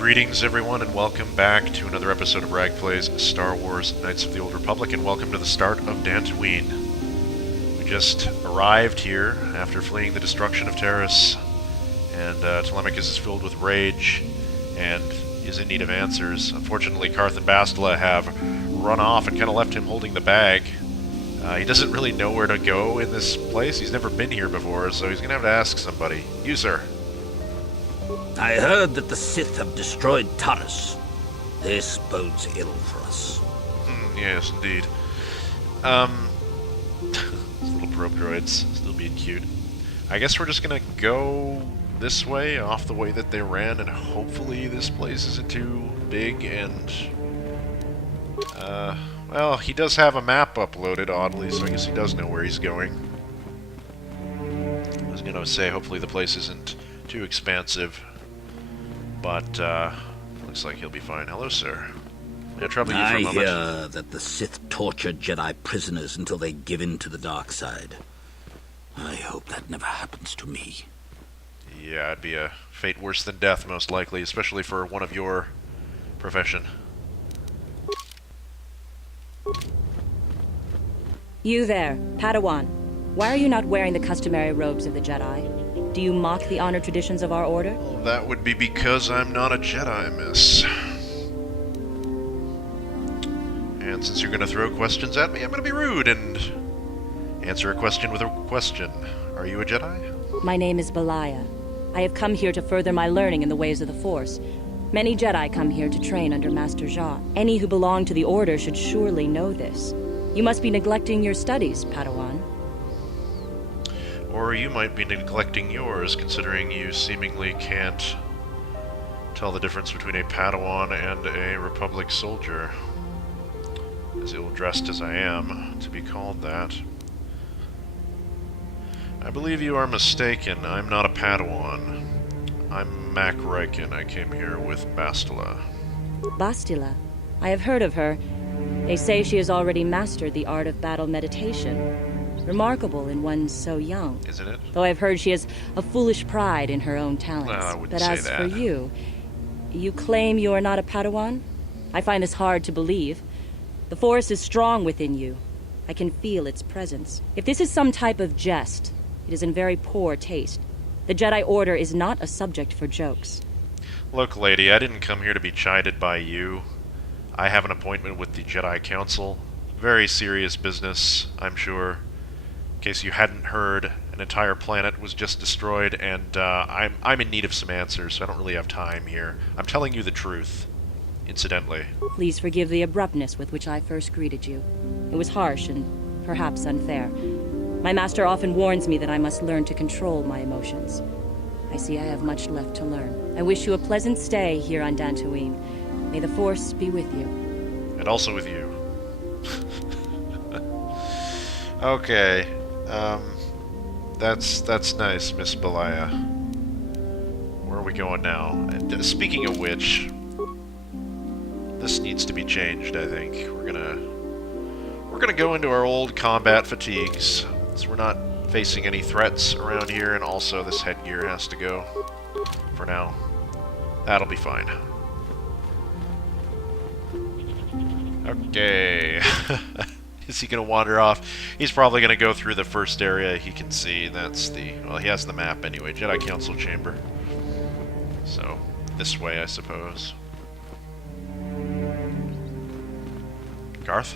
Greetings, everyone, and welcome back to another episode of Rag Plays Star Wars Knights of the Old Republic, and welcome to the start of Dantooine. We just arrived here after fleeing the destruction of Terrace, and Telemachus is filled with rage and is in need of answers. Unfortunately, Karth and Bastila have run off and kind of left him holding the bag. He doesn't really know where to go in this place. He's never been here before, so he's going to have to ask somebody. You, sir. I heard that the Sith have destroyed Taurus. This bodes ill for us. Yes, indeed. Little probe droids still being cute. I guess we're just gonna go this way, off the way that they ran, and hopefully this place isn't too big and... well, he does have a map uploaded, oddly, so I guess he does know where he's going. I was gonna say, hopefully the place isn't too expansive. But, looks like he'll be fine. Hello, sir. May I trouble you for a moment? I hear that the Sith torture Jedi prisoners until they give in to the dark side. I hope that never happens to me. Yeah, it'd be a fate worse than death, most likely, especially for one of your profession. You there, Padawan. Why are you not wearing the customary robes of the Jedi? Do you mock the honor traditions of our order? Well, that would be because I'm not a Jedi, miss. And since you're going to throw questions at me, I'm going to be rude and answer a question with a question. Are you a Jedi? My name is Belaya. I have come here to further my learning in the ways of the Force. Many Jedi come here to train under Master Jha. Any who belong to the Order should surely know this. You must be neglecting your studies, Padawan. Or you might be neglecting yours, considering you seemingly can't tell the difference between a Padawan and a Republic soldier. As ill-dressed as I am to be called that. I believe you are mistaken. I'm not a Padawan. I'm Mac Riken. I came here with Bastila. Bastila? I have heard of her. They say she has already mastered the art of battle meditation. Remarkable in one so young. Isn't it? Though I've heard she has a foolish pride in her own talents. Well, I wouldn't but say as that. for you, you claim you are not a Padawan? I find this hard to believe. The Force is strong within you. I can feel its presence. If this is some type of jest, it is in very poor taste. The Jedi Order is not a subject for jokes. Look, lady, I didn't come here to be chided by you. I have an appointment with the Jedi Council. Very serious business, I'm sure. In case you hadn't heard, an entire planet was just destroyed, and I'm in need of some answers, so I don't really have time here. I'm telling you the truth, incidentally. Please forgive the abruptness with which I first greeted you. It was harsh and perhaps unfair. My master often warns me that I must learn to control my emotions. I see I have much left to learn. I wish you a pleasant stay here on Dantooine. May the Force be with you. And also with you. Okay. That's nice, Miss Belaya. Where are we going now? And, speaking of which, this needs to be changed, I think. We're gonna go into our old combat fatigues, so we're not facing any threats around here, and also this headgear has to go for now. That'll be fine. Okay. Is he going to wander off? He's probably going to go through the first area he can see, and that's the... well, he has the map anyway. Jedi Council Chamber. So, this way, I suppose. Garth?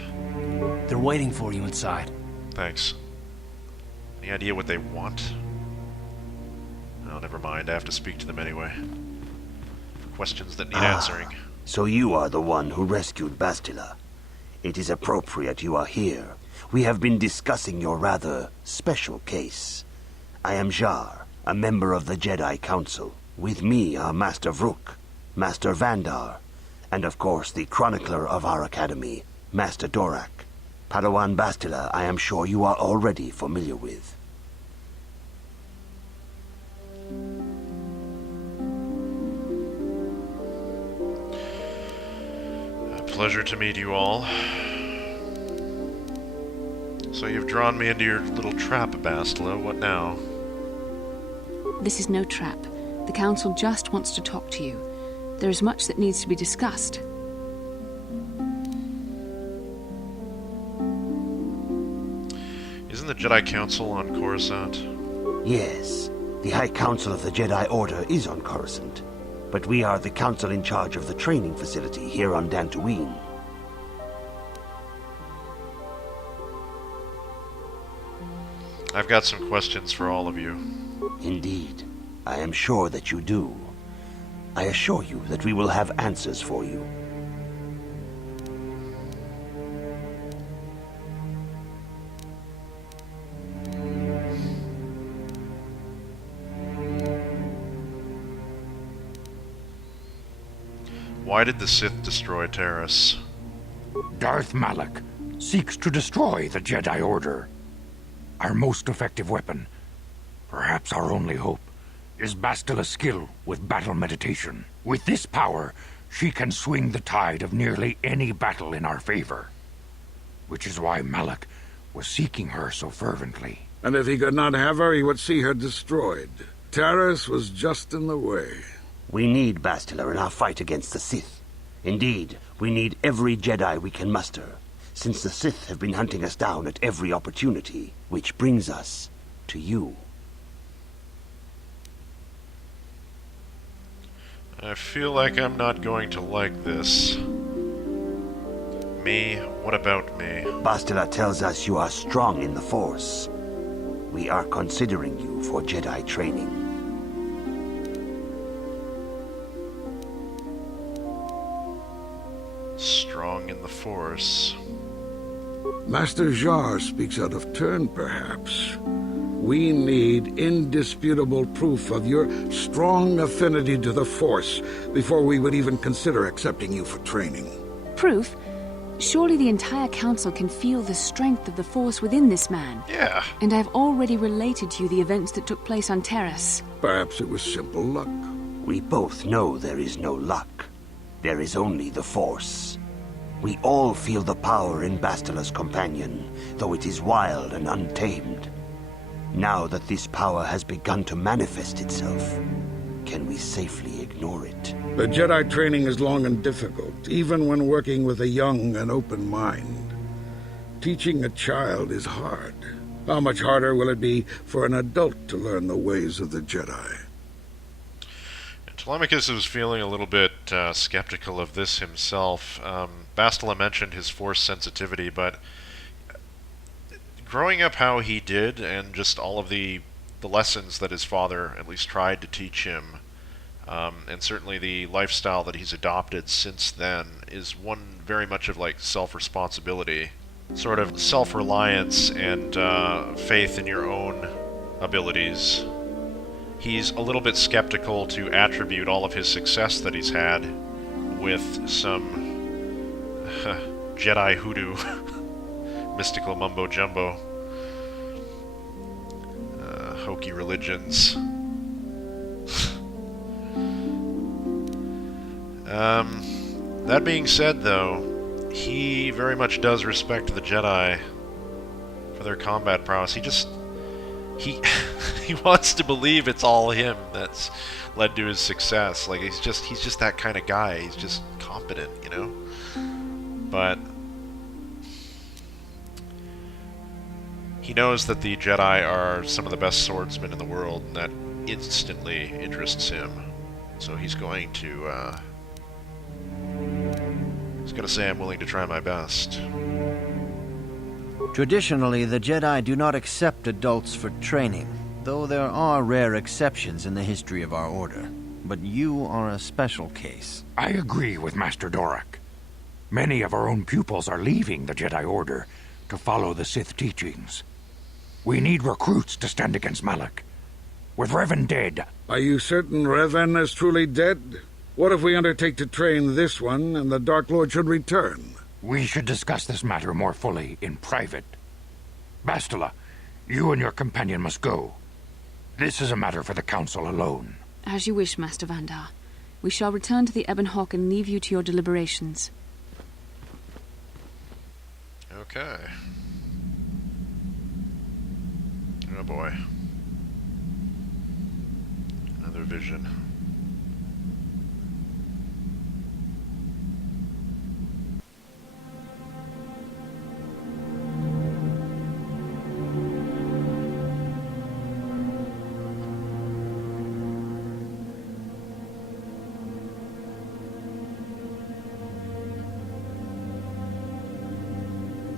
They're waiting for you inside. Thanks. Any idea what they want? Oh, never mind. I have to speak to them anyway. Questions that need answering. So you are the one who rescued Bastila. It is appropriate you are here. We have been discussing your rather special case. I am Jar, a member of the Jedi Council. With me are Master Vrook, Master Vandar, and of course the chronicler of our academy, Master Dorak. Padawan Bastila, I am sure you are already familiar with. Pleasure to meet you all. So you've drawn me into your little trap, Bastila. What now? This is no trap. The Council just wants to talk to you. There is much that needs to be discussed. Isn't the Jedi Council on Coruscant? Yes, the High Council of the Jedi Order is on Coruscant, but we are the council in charge of the training facility here on Dantooine. I've got some questions for all of you. Indeed, I am sure that you do. I assure you that we will have answers for you. Why did the Sith destroy Taris? Darth Malak seeks to destroy the Jedi Order. Our most effective weapon, perhaps our only hope, is Bastila's skill with battle meditation. With this power, she can swing the tide of nearly any battle in our favor. Which is why Malak was seeking her so fervently. And if he could not have her, he would see her destroyed. Taris was just in the way. We need Bastila in our fight against the Sith. Indeed, we need every Jedi we can muster, since the Sith have been hunting us down at every opportunity, which brings us to you. I feel like I'm not going to like this. Me? What about me? Bastila tells us you are strong in the Force. We are considering you for Jedi training. Strong in the Force. Master Jar speaks out of turn, perhaps. We need indisputable proof of your strong affinity to the Force before we would even consider accepting you for training. Proof? Surely the entire council can feel the strength of the Force within this man. Yeah. And I've already related to you the events that took place on Taris. Perhaps it was simple luck. We both know there is no luck. There is only the Force. We all feel the power in Bastila's companion, though it is wild and untamed. Now that this power has begun to manifest itself, can we safely ignore it? The Jedi training is long and difficult, even when working with a young and open mind. Teaching a child is hard. How much harder will it be for an adult to learn the ways of the Jedi? Telemachus was feeling a little bit skeptical of this himself. Bastila mentioned his Force sensitivity, but growing up how he did, and just all of the lessons that his father at least tried to teach him, and certainly the lifestyle that he's adopted since then, is one very much of like self-responsibility, sort of self-reliance and faith in your own abilities. He's a little bit skeptical to attribute all of his success that he's had with some Jedi hoodoo, mystical mumbo-jumbo, hokey religions. That being said, though, he very much does respect the Jedi for their combat prowess. He wants to believe it's all him that's led to his success. Like he's just that kind of guy. He's just competent, you know? But he knows that the Jedi are some of the best swordsmen in the world, and that instantly interests him. So he's going to say, I'm willing to try my best. Traditionally, the Jedi do not accept adults for training, though there are rare exceptions in the history of our order. But you are a special case. I agree with Master Dorak. Many of our own pupils are leaving the Jedi Order to follow the Sith teachings. We need recruits to stand against Malak. With Revan dead... Are you certain Revan is truly dead? What if we undertake to train this one and the Dark Lord should return? We should discuss this matter more fully in private. Bastila, you and your companion must go. This is a matter for the Council alone. As you wish, Master Vandar. We shall return to the Ebon Hawk and leave you to your deliberations. Okay. Oh boy. Another vision.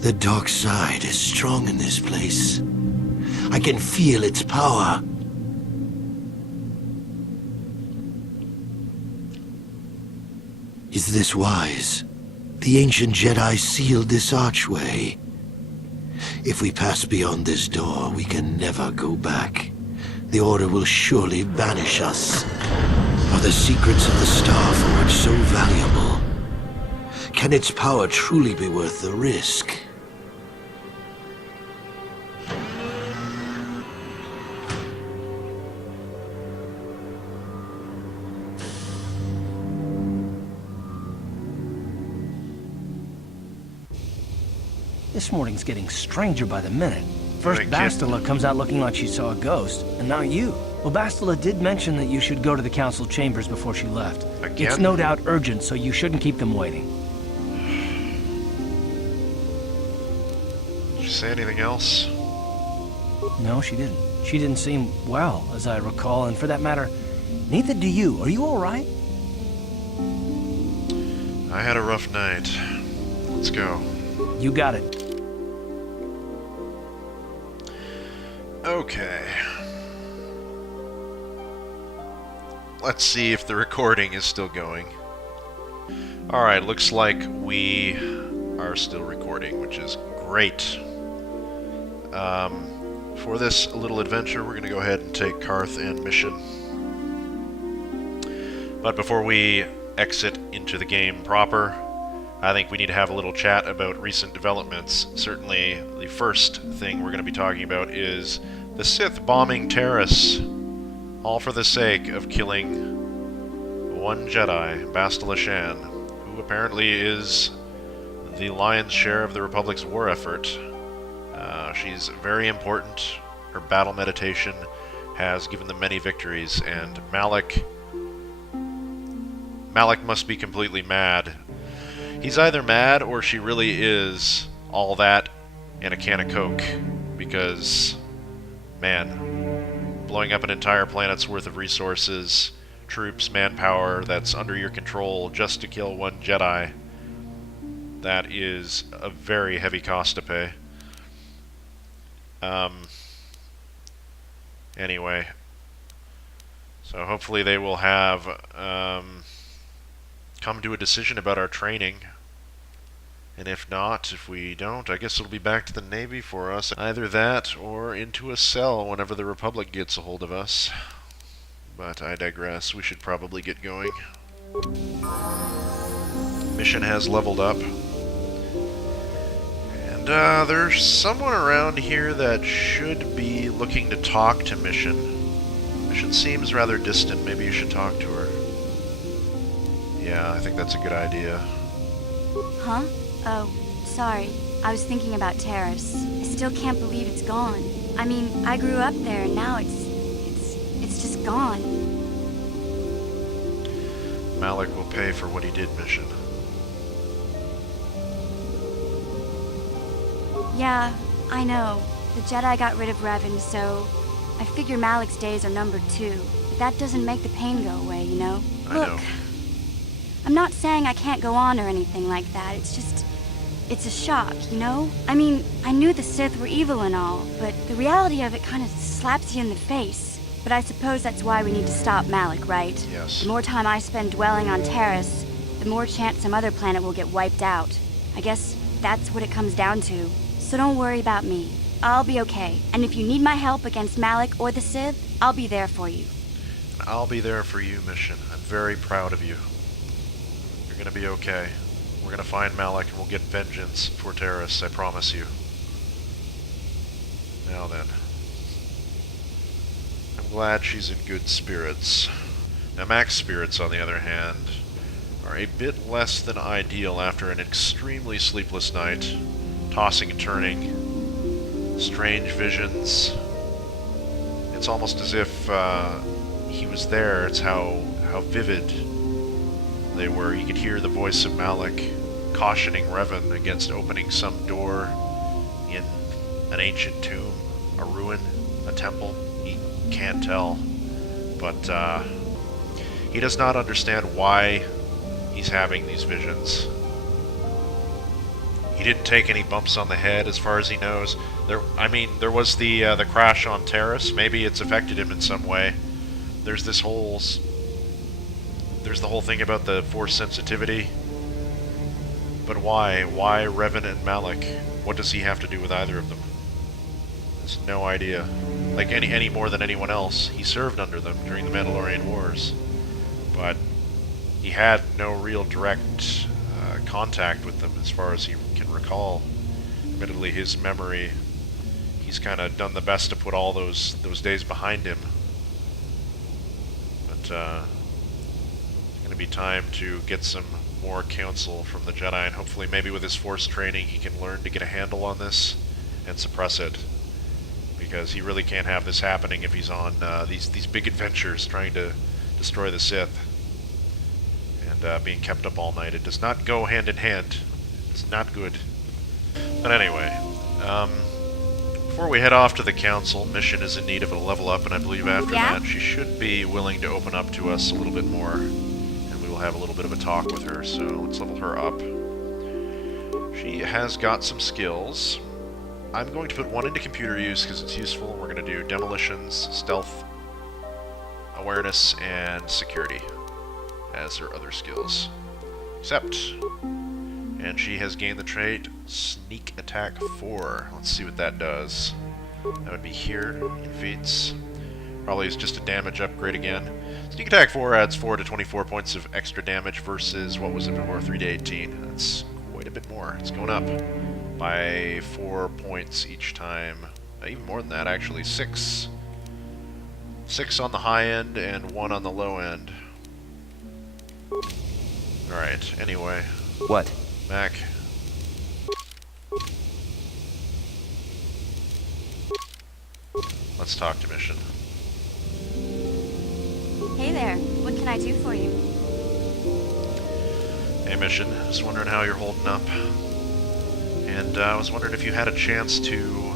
The dark side is strong in this place. I can feel its power. Is this wise? The ancient Jedi sealed this archway. If we pass beyond this door, we can never go back. The Order will surely banish us. Are the secrets of the Star Forge so valuable? Can its power truly be worth the risk? This morning's getting stranger by the minute. First, You're a kid. Bastila comes out looking like she saw a ghost, and now you. Well, Bastila did mention that you should go to the council chambers before she left. Again? It's no doubt urgent, so you shouldn't keep them waiting. Did you say anything else? No, she didn't. She didn't seem well, as I recall, and for that matter, neither do you. Are you all right? I had a rough night. Let's go. You got it. Okay. Let's see if the recording is still going. Alright, looks like we are still recording, which is great. For this little adventure, we're going to go ahead and take KotOR and Mission. But before we exit into the game proper, I think we need to have a little chat about recent developments. Certainly, the first thing we're going to be talking about is the Sith bombing terrorists, all for the sake of killing one Jedi, Bastila Shan, who apparently is the lion's share of the Republic's war effort. She's very important. Her battle meditation has given them many victories, and Malak must be completely mad. He's either mad or she really is all that and a can of Coke, because, man, blowing up an entire planet's worth of resources, troops, manpower that's under your control just to kill one Jedi, that is a very heavy cost to pay. Anyway, so hopefully they will have come to a decision about our training. And if not, if we don't, I guess it'll be back to the Navy for us. Either that, or into a cell whenever the Republic gets a hold of us. But I digress. We should probably get going. Mission has leveled up. And there's someone around here that should be looking to talk to Mission. Mission seems rather distant. Maybe you should talk to her. Yeah, I think that's a good idea. Huh? Oh, sorry. I was thinking about Terrace. I still can't believe it's gone. I mean, I grew up there and now it's just gone. Malak will pay for what he did, Mission. Yeah, I know. The Jedi got rid of Revan, so I figure Malak's days are numbered too. But that doesn't make the pain go away, you know? I know. Look, I'm not saying I can't go on or anything like that. It's just, it's a shock, you know? I mean, I knew the Sith were evil and all, but the reality of it kind of slaps you in the face. But I suppose that's why we need to stop Malak, right? Yes. The more time I spend dwelling on Terrace, the more chance some other planet will get wiped out. I guess that's what it comes down to. So don't worry about me. I'll be okay. And if you need my help against Malak or the Sith, I'll be there for you. And I'll be there for you, Mission. I'm very proud of you. You're gonna be okay. We're gonna find Malak and we'll get vengeance for terrorists, I promise you. Now then. I'm glad she's in good spirits. Now Mac's spirits, on the other hand, are a bit less than ideal after an extremely sleepless night. Tossing and turning. Strange visions. It's almost as if he was there. It's how vivid they were. You could hear the voice of Malak cautioning Revan against opening some door in an ancient tomb, a ruin, a temple. He can't tell. But he does not understand why he's having these visions. He didn't take any bumps on the head, as far as he knows. There was the crash on Terrace. Maybe it's affected him in some way. There's the whole thing about the Force sensitivity. But why? Why Revan and Malak? What does he have to do with either of them? There's no idea. Like any more than anyone else. He served under them during the Mandalorian Wars. But he had no real direct contact with them as far as he can recall. Admittedly, his memory, he's kind of done the best to put all those days behind him. But it's going to be time to get some more counsel from the Jedi, and hopefully maybe with his Force training he can learn to get a handle on this and suppress it. Because he really can't have this happening if he's on these big adventures trying to destroy the Sith. And being kept up all night. It does not go hand in hand. It's not good. But anyway, before we head off to the Council, Mission is in need of a level up, and I believe after that she should be willing to open up to us a little bit more. And we will have a little bit of a talk with her, so let's level her up. She has got some skills. I'm going to put one into computer use because it's useful. We're going to do demolitions, stealth, awareness, and security as her other skills. Accept. And she has gained the trait Sneak Attack 4. Let's see what that does. That would be here in feats. Probably is just a damage upgrade again. Sneak Attack 4 adds 4 to 24 points of extra damage versus, what was it before, 3 to 18. That's quite a bit more. It's going up by 4 points each time. Even more than that, actually. 6. 6 on the high end and 1 on the low end. Alright, anyway. What? Mac. Let's talk to Mission. Hey there, what can I do for you? Hey Mission, just wondering how you're holding up. And I was wondering if you had a chance to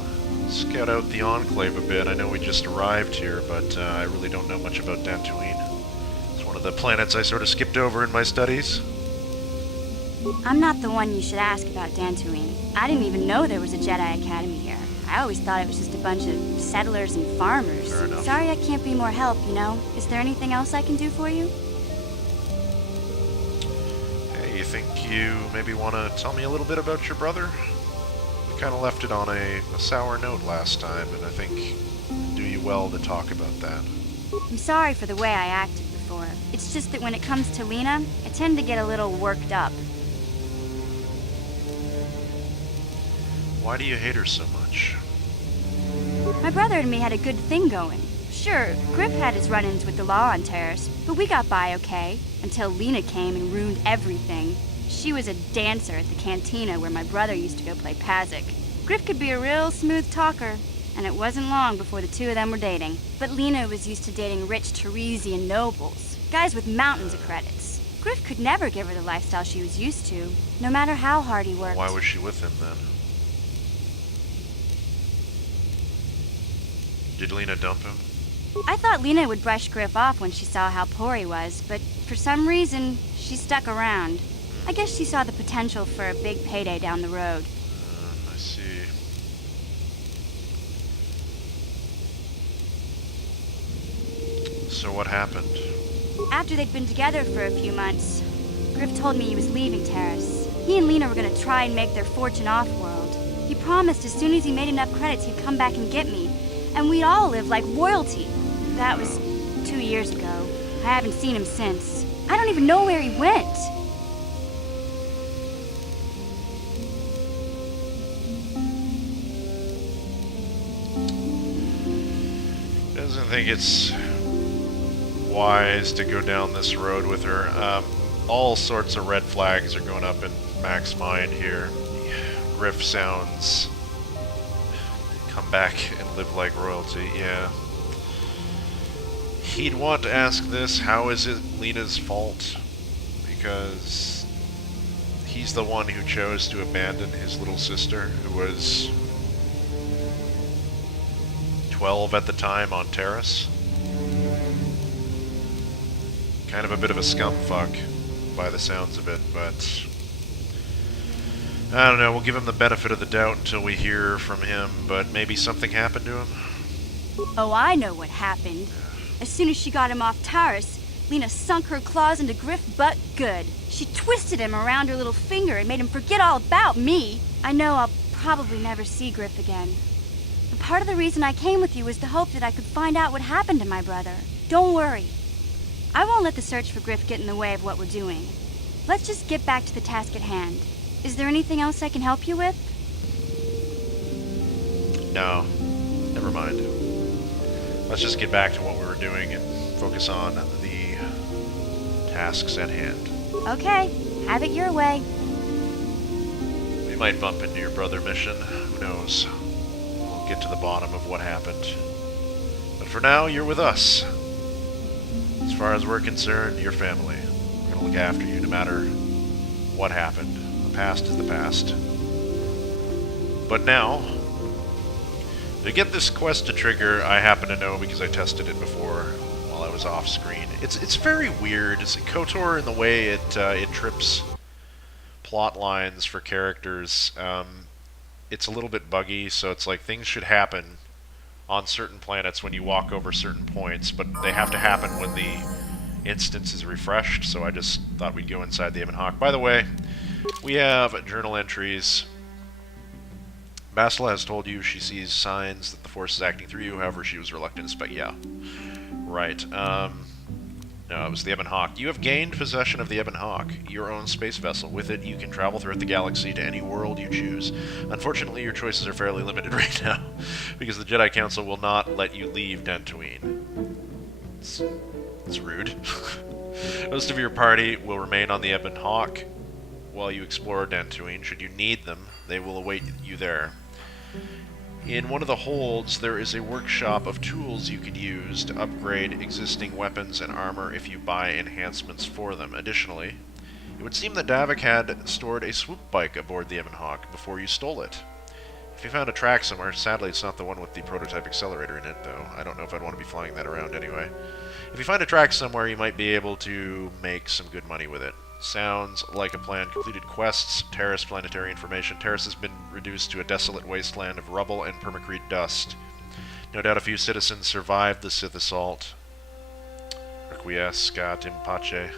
scout out the Enclave a bit. I know we just arrived here, but I really don't know much about Dantooine. It's one of the planets I sort of skipped over in my studies. I'm not the one you should ask about Dantooine. I didn't even know there was a Jedi Academy here. I always thought it was just a bunch of settlers and farmers. Fair enough. Sorry I can't be more help, you know? Is there anything else I can do for you? Hey, you think you maybe want to tell me a little bit about your brother? We kind of left it on a sour note last time, and I think it'd do you well to talk about that. I'm sorry for the way I acted before. It's just that when it comes to Lena, I tend to get a little worked up. Why do you hate her so much? My brother and me had a good thing going. Sure, Griff had his run-ins with the law on Terrace, but we got by okay, until Lena came and ruined everything. She was a dancer at the cantina where my brother used to go play Pazik. Griff could be a real smooth talker, and it wasn't long before the two of them were dating. But Lena was used to dating rich Teresian nobles, guys with mountains of credits. Griff could never give her the lifestyle she was used to, no matter how hard he worked. Why was she with him then? Did Lena dump him? I thought Lena would brush Griff off when she saw how poor he was, but for some reason, she stuck around. I guess she saw the potential for a big payday down the road. I see. So what happened? After they'd been together for a few months, Griff told me he was leaving Terrace. He and Lena were going to try and make their fortune off-world. He promised as soon as he made enough credits he'd come back and get me, and we'd all live like royalty. That was 2 years ago. I haven't seen him since. I don't even know where he went. Doesn't think it's wise to go down this road with her. All sorts of red flags are going up in Mac's mind here. Griff sounds... come back and live like royalty, yeah. He'd want to ask this, how is it Lena's fault? Because he's the one who chose to abandon his little sister, who was 12 at the time on Terrace. Kind of a bit of a scumfuck by the sounds of it, but I don't know, we'll give him the benefit of the doubt until we hear from him, but maybe something happened to him? Oh, I know what happened. As soon as she got him off Taurus, Lena sunk her claws into Griff butt good. She twisted him around her little finger and made him forget all about me. I know I'll probably never see Griff again. But part of the reason I came with you was to hope that I could find out what happened to my brother. Don't worry. I won't let the search for Griff get in the way of what we're doing. Let's just get back to the task at hand. Is there anything else I can help you with? No. Never mind. Let's just get back to what we were doing and focus on the tasks at hand. Okay, have it your way. We might bump into your brother, Mission. Who knows? We'll get to the bottom of what happened. But for now, you're with us. As far as we're concerned, your family. We're gonna look after you no matter what happened. The past is the past. But now, to get this quest to trigger, I happen to know because I tested it before while I was off screen. It's very weird. It's KotOR in the way it trips plot lines for characters. It's a little bit buggy, so it's like things should happen on certain planets when you walk over certain points, but they have to happen when the instance is refreshed, so I just thought we'd go inside the Ebon Hawk. By the way, we have journal entries. Bastila has told you she sees signs that the Force is acting through you, however she was reluctant to spec. Yeah. Right. No, it was the Ebon Hawk. You have gained possession of the Ebon Hawk, your own space vessel. With it, you can travel throughout the galaxy to any world you choose. Unfortunately, your choices are fairly limited right now, because the Jedi Council will not let you leave Dantooine. It's rude. Most of your party will remain on the Ebon Hawk while you explore Dantooine. Should you need them, they will await you there. In one of the holds, there is a workshop of tools you could use to upgrade existing weapons and armor if you buy enhancements for them. Additionally, it would seem that Davik had stored a swoop bike aboard the Ebon Hawk before you stole it. If you found a track somewhere, sadly it's not the one with the prototype accelerator in it, though. I don't know if I'd want to be flying that around anyway. If you find a track somewhere, you might be able to make some good money with it. Sounds like a plan. Completed quests. Taris planetary information. Taris has been reduced to a desolate wasteland of rubble and permacrete dust. No doubt a few citizens survived the Sith assault. Requiescat in pace.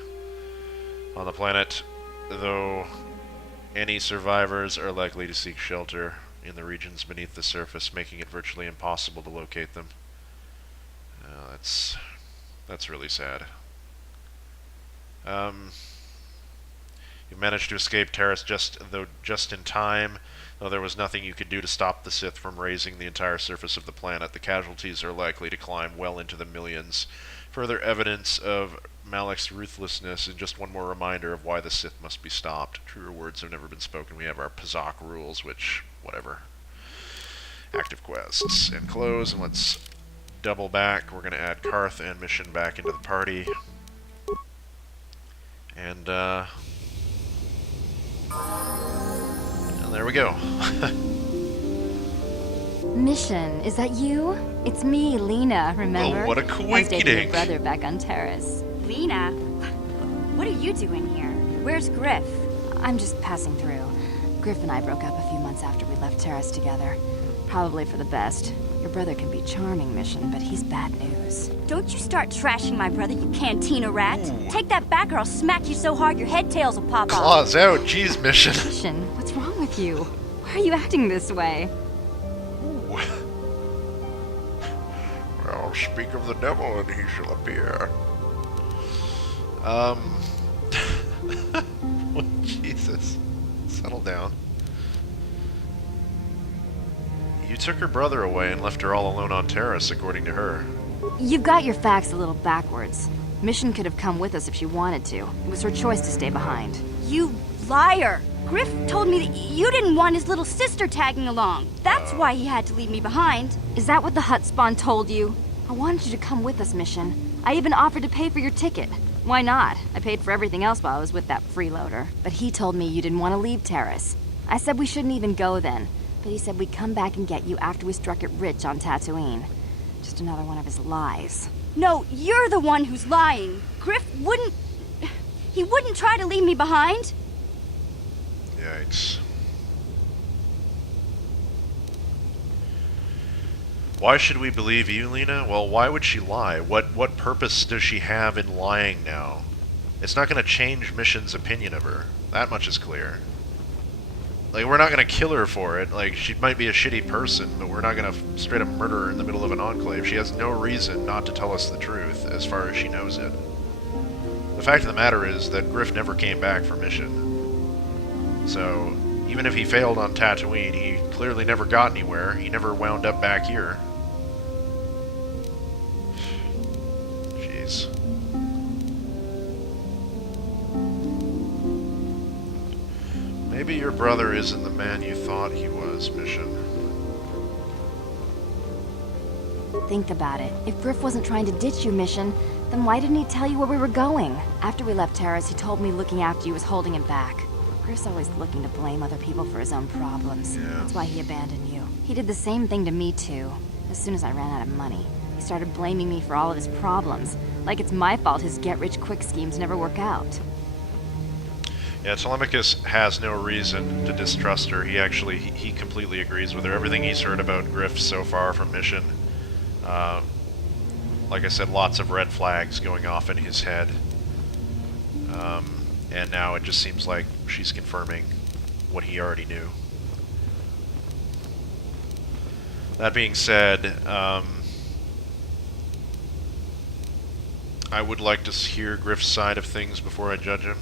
On the planet, though, any survivors are likely to seek shelter in the regions beneath the surface, making it virtually impossible to locate them. That's really sad. You managed to escape Taris just in time, though there was nothing you could do to stop the Sith from raising the entire surface of the planet. The casualties are likely to climb well into the millions. Further evidence of Malak's ruthlessness, and just one more reminder of why the Sith must be stopped. Truer words have never been spoken. We have our Pazak rules, which, whatever. Active quests. And close, and let's double back. We're going to add Karth and Mission back into the party. And there we go. Mission, is that you? It's me, Lena, remember? Oh, what a I was dating your coinkydink. brother back on Taris. Lena? What are you doing here? Where's Griff? I'm just passing through. Griff and I broke up a few months after we left Taris together. Probably for the best. Your brother can be charming, Mission, but he's bad news. Don't you start trashing my brother, you cantina rat. Ooh. Take that back or I'll smack you so hard your head tails will pop off. Claws out, jeez, Mission. Mission, what's wrong with you? Why are you acting this way? Ooh. Well, speak of the devil and he shall appear. Jesus. Settle down. You took her brother away and left her all alone on Taris, according to her. You've got your facts a little backwards. Mission could have come with us if she wanted to. It was her choice to stay behind. You liar! Griff told me that you didn't want his little sister tagging along. That's why he had to leave me behind. Is that what the Hutt spawn told you? I wanted you to come with us, Mission. I even offered to pay for your ticket. Why not? I paid for everything else while I was with that freeloader. But he told me you didn't want to leave Taris. I said we shouldn't even go then. But he said we'd come back and get you after we struck it rich on Tatooine. Just another one of his lies. No, you're the one who's lying. Griff wouldn't... He wouldn't try to leave me behind. Yikes. Why should we believe you, Lena? Well, why would she lie? What purpose does she have in lying now? It's not going to change Mission's opinion of her. That much is clear. Like, we're not going to kill her for it. Like, she might be a shitty person, but we're not going to straight up murder her in the middle of an enclave. She has no reason not to tell us the truth, as far as she knows it. The fact of the matter is that Griff never came back for Mission. So, even if he failed on Tatooine, he clearly never got anywhere. He never wound up back here. Jeez. Maybe your brother isn't the man you thought he was, Mission. Think about it. If Griff wasn't trying to ditch you, Mission, then why didn't he tell you where we were going? After we left Terrace, he told me looking after you was holding him back. Griff's always looking to blame other people for his own problems. Yeah. That's why he abandoned you. He did the same thing to me, too. As soon as I ran out of money, he started blaming me for all of his problems. Like it's my fault his get-rich-quick schemes never work out. Yeah, Telemachus has no reason to distrust her. He completely agrees with her. Everything he's heard about Griff so far from Mission, like I said, lots of red flags going off in his head. And now it just seems like she's confirming what he already knew. That being said, I would like to hear Griff's side of things before I judge him.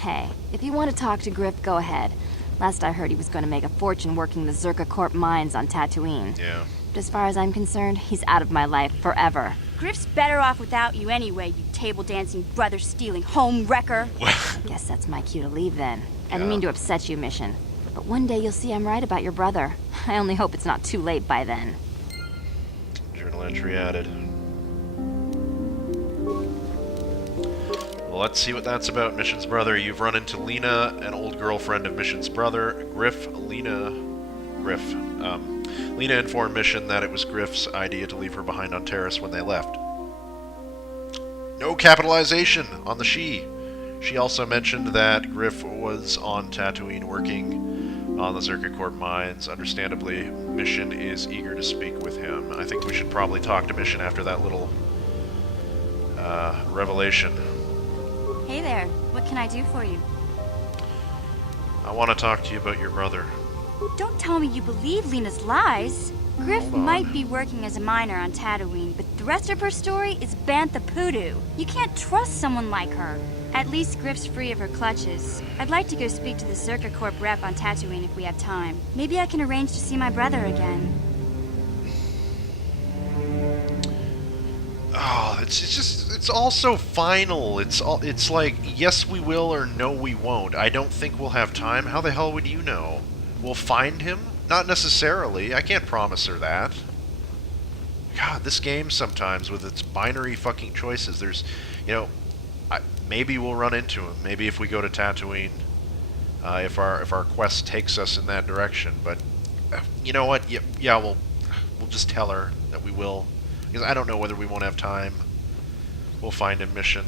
Hey, if you want to talk to Griff, go ahead. Last I heard, he was going to make a fortune working the Zerka Corp mines on Tatooine. Yeah. But as far as I'm concerned, he's out of my life forever. Griff's better off without you anyway, you table-dancing, brother-stealing home wrecker. I guess that's my cue to leave then. I didn't mean to upset you, Mission. But one day you'll see I'm right about your brother. I only hope it's not too late by then. Journal entry added. Well, let's see what that's about, Mission's brother. You've run into Lena, an old girlfriend of Mission's brother. Lena informed Mission that it was Griff's idea to leave her behind on Terrace when they left. No capitalization on the she. She also mentioned that Griff was on Tatooine working on the Zerka Corp mines. Understandably, Mission is eager to speak with him. I think we should probably talk to Mission after that little revelation. Hey there, what can I do for you? I want to talk to you about your brother. Don't tell me you believe Lena's lies. Griff might be working as a miner on Tatooine, but the rest of her story is Bantha Poodoo. You can't trust someone like her. At least Griff's free of her clutches. I'd like to go speak to the Zerka Corp rep on Tatooine if we have time. Maybe I can arrange to see my brother again. Oh, it's all so final. It's like, yes we will or no we won't. I don't think we'll have time. How the hell would you know? We'll find him? Not necessarily. I can't promise her that. God, this game sometimes with its binary fucking choices, there's, maybe we'll run into him. Maybe if we go to Tatooine, if our quest takes us in that direction. But you know what? Yeah, we'll just tell her that we will. Because I don't know whether we won't have time. We'll find him, Mission.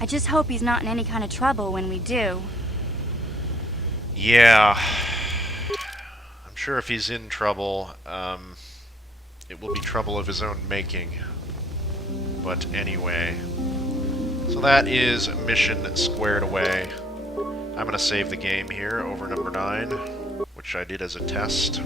I just hope he's not in any kind of trouble when we do. Yeah. I'm sure if he's in trouble, it will be trouble of his own making. But anyway. So that is Mission squared away. I'm going to save the game here over number 9, which I did as a test.